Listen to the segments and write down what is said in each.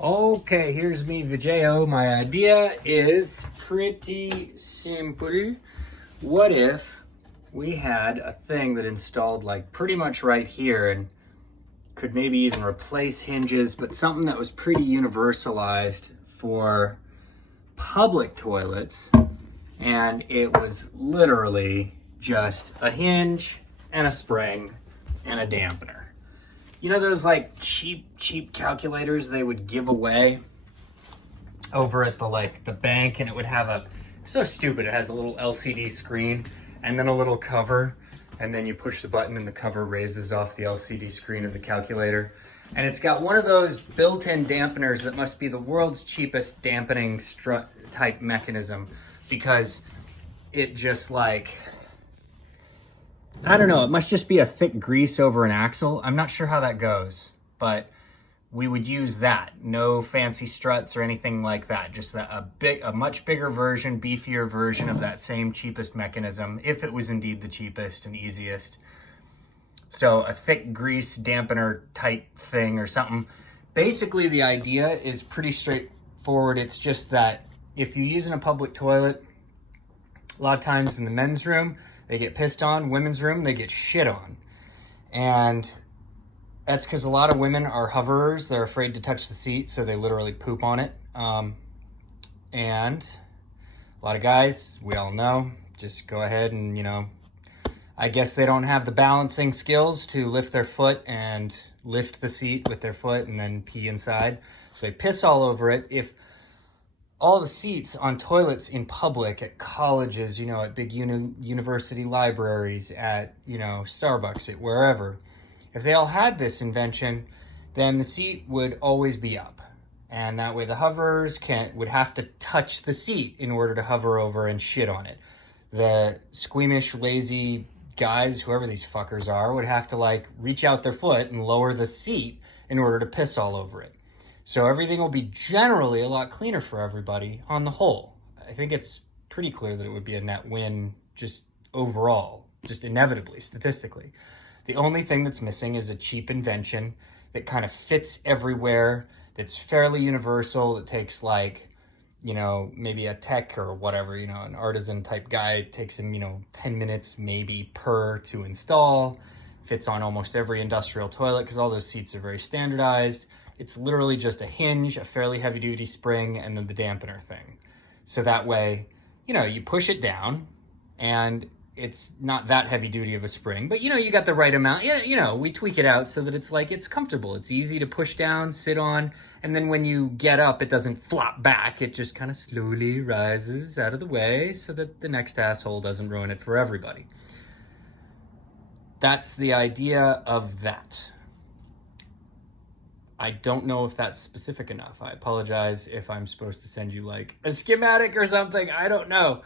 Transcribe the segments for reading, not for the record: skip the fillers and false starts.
Okay, here's me, Vijay. My idea is pretty simple. What if we had a thing that installed like pretty much right here and could maybe even replace hinges, but something that was pretty universalized for public toilets, and it was literally just a hinge and a spring and a dampener. You know those like cheap calculators they would give away over at the bank, and it would have so stupid, it has a little LCD screen and then a little cover, and then you push the button and the cover raises off the LCD screen of the calculator. And it's got one of those built-in dampeners that must be the world's cheapest dampening strut type mechanism, because it just I don't know, it must just be a thick grease over an axle. I'm not sure how that goes, but we would use that. No fancy struts or anything like that. Just a much bigger version, beefier version of that same cheapest mechanism, if it was indeed the cheapest and easiest. So a thick grease dampener type thing or something. Basically, the idea is pretty straightforward. It's just that if you use in a public toilet, a lot of times in the men's room, they get pissed on. Women's room, they get shit on. And that's because a lot of women are hoverers. They're afraid to touch the seat, so they literally poop on it. And a lot of guys, we all know, just go ahead and, I guess they don't have the balancing skills to lift their foot and lift the seat with their foot and then pee inside. So they piss all over it. If all the seats on toilets in public at colleges, at big university libraries, at, Starbucks, at wherever, if they all had this invention, then the seat would always be up. And that way the hoverers would have to touch the seat in order to hover over and shit on it. The squeamish, lazy guys, whoever these fuckers are, would have to reach out their foot and lower the seat in order to piss all over it. So everything will be generally a lot cleaner for everybody on the whole. I think it's pretty clear that it would be a net win just overall, just inevitably, statistically. The only thing that's missing is a cheap invention that kind of fits everywhere, that's fairly universal, that takes maybe a tech or whatever, an artisan type guy, takes him, 10 minutes maybe per to install, fits on almost every industrial toilet because all those seats are very standardized. It's literally just a hinge, a fairly heavy duty spring, and then the dampener thing. So that way, you push it down and it's not that heavy duty of a spring, but you got the right amount. We tweak it out so that it's comfortable. It's easy to push down, sit on, and then when you get up, it doesn't flop back. It just kind of slowly rises out of the way so that the next asshole doesn't ruin it for everybody. That's the idea of that. I don't know if that's specific enough. I apologize if I'm supposed to send you a schematic or something. I don't know.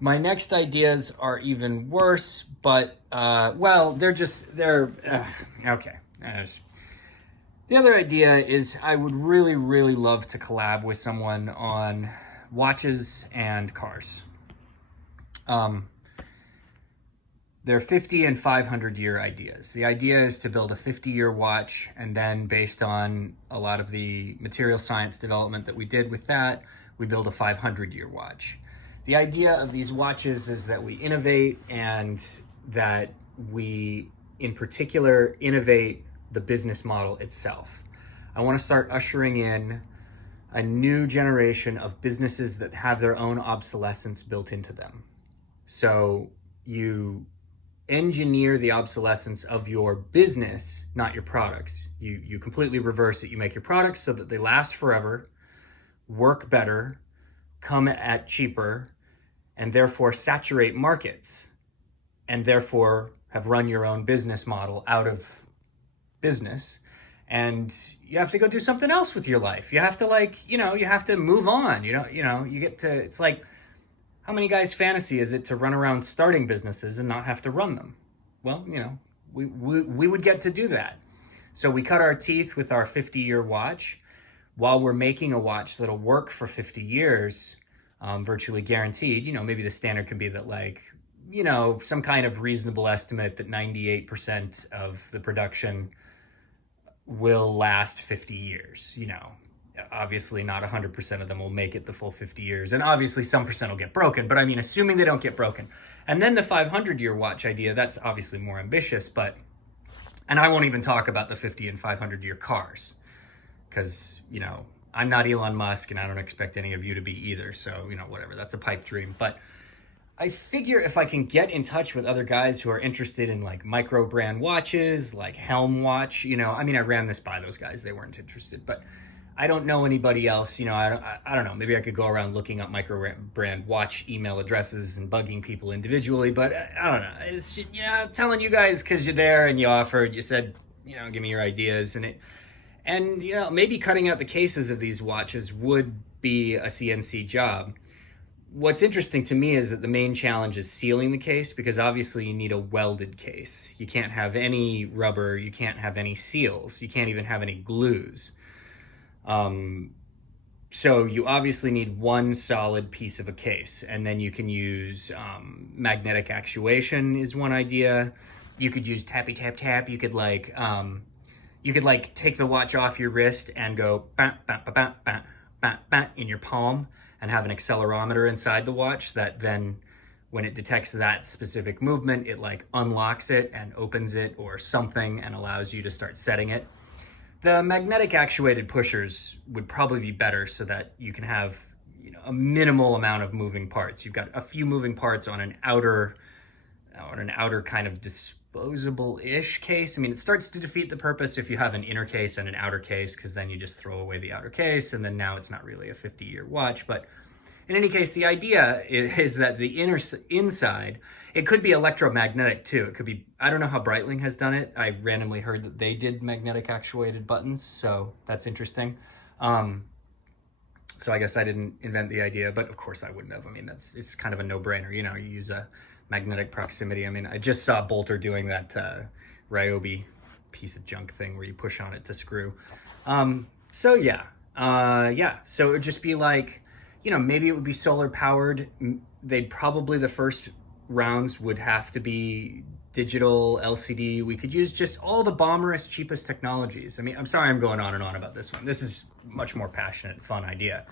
My next ideas are even worse, but, they're okay. The other idea is I would really, really love to collab with someone on watches and cars. They're 50 and 500 year ideas. The idea is to build a 50-year watch, and then based on a lot of the material science development that we did with that, we build a 500-year watch. The idea of these watches is that we innovate, and that we, in particular, innovate the business model itself. I want to start ushering in a new generation of businesses that have their own obsolescence built into them. So you engineer the obsolescence of your business, not your products. You completely reverse it. You make your products so that they last forever, work better, come at cheaper, and therefore saturate markets, and therefore have run your own business model out of business. And you have to go do something else with your life. You have to you have to move on. You get to, it's like, how many guys' fantasy is it to run around starting businesses and not have to run them? Well, we would get to do that. So we cut our teeth with our 50-year watch while we're making a watch that'll work for 50 years, virtually guaranteed. Maybe the standard can be that some kind of reasonable estimate that 98% of the production will last 50 years, obviously not 100% of them will make it the full 50 years. And obviously some percent will get broken, but I mean, assuming they don't get broken. And then the 500-year watch idea, that's obviously more ambitious, but, and I won't even talk about the 50 and 500-year cars, because, you know, I'm not Elon Musk and I don't expect any of you to be either. So, you know, whatever, that's a pipe dream. But I figure if I can get in touch with other guys who are interested in like micro brand watches, like Helm Watch, you know, I mean, I ran this by those guys, they weren't interested, but I don't know anybody else, you know, I don't know, maybe I could go around looking up micro brand watch email addresses and bugging people individually, but I don't know, it's just, you know, I'm telling you guys because you're there and you offered, you said, you know, give me your ideas, and you know, maybe cutting out the cases of these watches would be a CNC job. What's interesting to me is that the main challenge is sealing the case, because obviously you need a welded case. You can't have any rubber, you can't have any seals, you can't even have any glues. So you obviously need one solid piece of a case, and then you can use magnetic actuation is one idea. You could use tappy tap tap. You could like take the watch off your wrist and go bah, bah, bah, bah, bah, bah, bah, in your palm, and have an accelerometer inside the watch that then, when it detects that specific movement, it like unlocks it and opens it or something and allows you to start setting it. The magnetic actuated pushers would probably be better, so that you can have, you know, a minimal amount of moving parts. You've got a few moving parts on an outer kind of disposable-ish case. I mean, it starts to defeat the purpose if you have an inner case and an outer case, because then you just throw away the outer case, and then now it's not really a 50-year watch. But in any case, the idea is that the inside, it could be electromagnetic too. It could be, I don't know how Breitling has done it. I randomly heard that they did magnetic actuated buttons, so that's interesting. So I guess I didn't invent the idea, but of course I wouldn't have. I mean, it's kind of a no-brainer. You know, you use a magnetic proximity. I mean, I just saw Bolter doing that Ryobi piece of junk thing where you push on it to screw. So yeah, so it would just be like, you know, maybe it would be solar powered. They'd probably, the first rounds would have to be digital LCD. We could use just all the bomberest, cheapest technologies. I mean, I'm sorry I'm going on and on about this one. This is much more passionate, fun idea.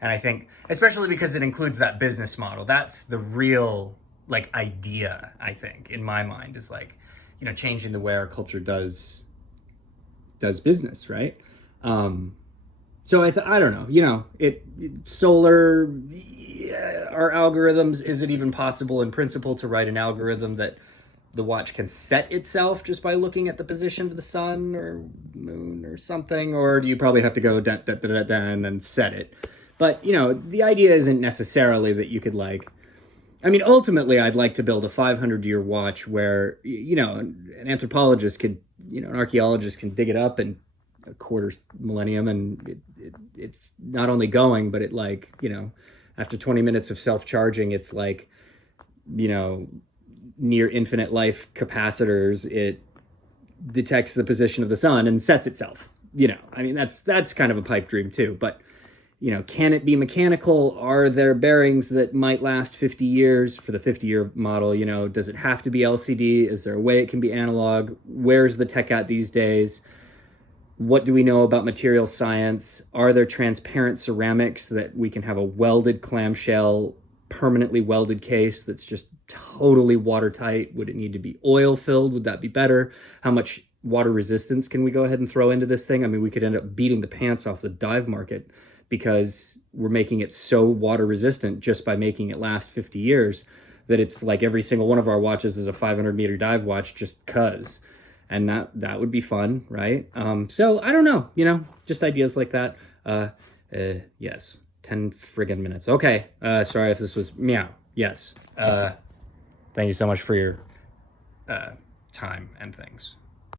And I think, especially because it includes that business model, that's the real like idea, I think, in my mind, is like, you know, changing the way our culture does business, right? So I don't know, you know, solar, our algorithms, is it even possible in principle to write an algorithm that the watch can set itself just by looking at the position of the sun or moon or something? Or do you probably have to go da, da, da, da, da, and then set it? But, you know, the idea isn't necessarily that you could like, I mean, ultimately, I'd like to build a 500-year watch where, you know, an anthropologist could, you know, an archaeologist can dig it up in a quarter millennium, and it's not only going, but it like, you know, after 20 minutes of self-charging, it's like, you know, near infinite life capacitors, it detects the position of the sun and sets itself. You know, I mean, that's kind of a pipe dream too, but you know, can it be mechanical? Are there bearings that might last 50 years for the 50-year model? You know, does it have to be LCD? Is there a way it can be analog? Where's the tech at these days? What do we know about material science? Are there transparent ceramics that we can have a welded clamshell, permanently welded case that's just totally watertight? Would it need to be oil filled? Would that be better? How much water resistance can we go ahead and throw into this thing? I mean, we could end up beating the pants off the dive market, because we're making it so water resistant just by making it last 50 years that it's like every single one of our watches is a 500-meter dive watch just cuz. And that would be fun, right? So I don't know, you know, just ideas like that. Yes, 10 friggin' minutes. Okay, sorry if this was meow. Yes. Thank you so much for your time and things.